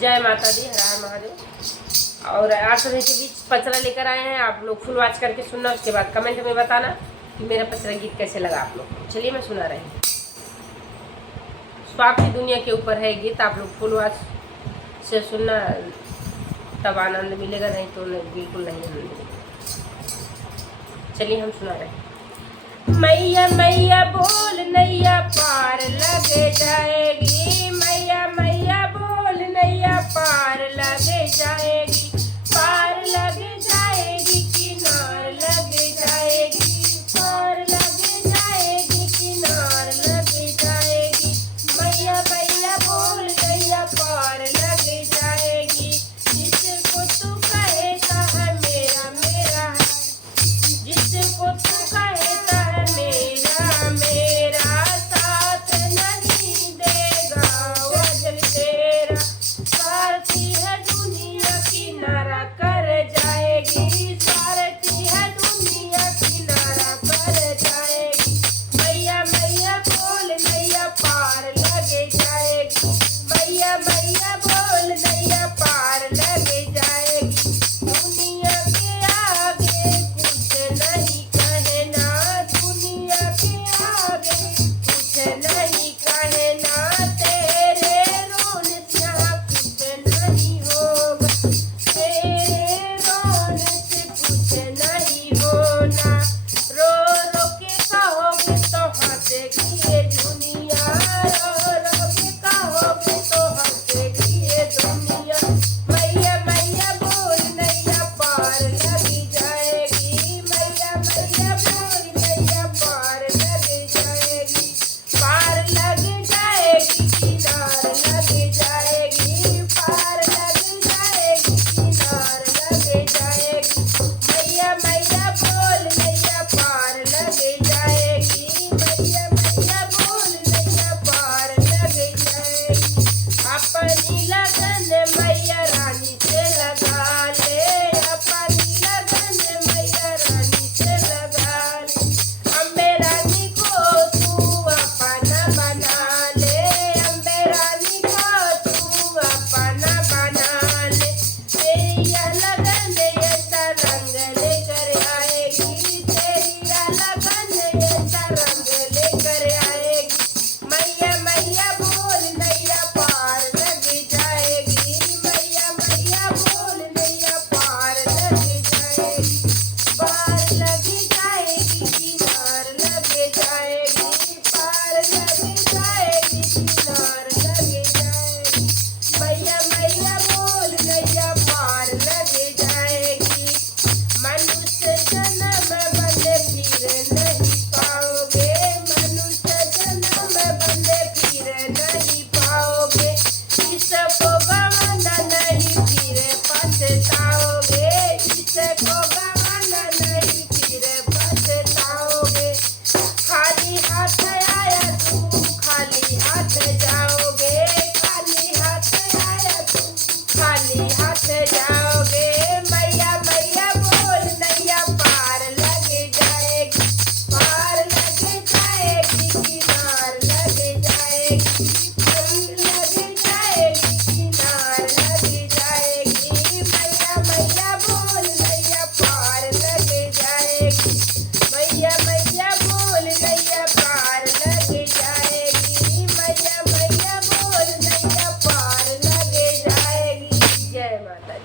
जय माता दी, हर हर महादेव। और 8 के बीच पचरा लेकर आए हैं। आप लोग फुल वॉच करके सुनना, उसके बाद कमेंट में बताना कि मेरा पचरा गीत कैसे लगा आप लोग को। चलिए मैं सुना रही हूँ। स्वार्थी दुनिया के ऊपर है गीत, आप लोग फुल वॉच से सुनना, तब आनंद मिलेगा, नहीं तो बिल्कुल नहीं आनंद मिलेगा। चलिए हम सुना रहे हैं। मैया मैया बोल नैया पार लग जाएगी, मैया मैया बोल नैया पार लग जाएगी, पार लग जाएगी, किनार लग जाएगी, पार लग जाएगी, किनार लग जाएगी। मैया मैया बोल नैया पार लग जाएगी। जिसको तू कहता है मेरा मेरा, जिसको तू कहता है मेरा मेरा, साथ नहीं देगा वजल तेरा। स्वार्थी है दुनिया किनारा कर जाएगी, स्वार्थी है दुनिया किनारा कर जाएगी। मैया मैया बोल नैया पार लग जाएगी, मैया मैया बोल नैया पार लग जाएगी। दुनिया के आगे कुछ नहीं कहना, दुनिया के आगे कुछ नहीं कहना, तेरे रोने से यहाँ कुछ नहीं होगा, तेरे रोने से कुछ नहीं होना। रो रो के कहोगे तो हंसेगी ये दुनिया, रो रो के कहोगे तो हंसेगी ये दुनिया। मैया मैया बोल नैया पार लग जाएगी, मैया मैया बोल नैया पार लग जाएगी, पार लग जाएगी, किनार लग जाएगी, पार लग जाएगी, किनार लग जाएगी। मैया मैया बोल नैया पार लग जाएगी, मैया मैया बोल नैया पार लग जाएगी। अपनी लगन मैया रानी से लगा ले, अपनी लगन मैया रानी से लगा ले। अम्बे रानी को तू अपना बना ले, अम्बे रानी को तू अपना बना ले। तेरी यह लगन ये तरंग लेकर आएगी, तेरी यह लगन ये तरंग लेकर आएगी। मैया मैया बोल नैया पार लग जाएगी, मैया मैया बोल नैया पार लग जाएगी, पार लग जाएगी, किनार लग जाएगी, पार लग जाएगी, किनार लग जाएगी। मैया मैया बोल नैया पार लग जाएगी। मनुष्य जन्म बंदे फिर नहीं पाओगे, मनुष्य जन्म बंदे फिर नहीं पाओगे। इसको गवाना नहीं फिर पछताओगे, इसको गवाना नहीं फिर पछताओगे। खाली हाथ आया तू खाली हाथ जाओगे, खाली हाथ आया तू खाली हाथ जाओगे। मैया मैया बोल नैया पार लग जाएगी, पार लग जाएगी, किनार लग जाएगी, पार लग जाएगी, किनार लग जाएगी। मैया मैया बोल नैया पार लग जाएगी, मैया मैया बोल नैया पार लग जाएगी, मैया मैया बोल नैया पार लग जाएगी। जय माता दी।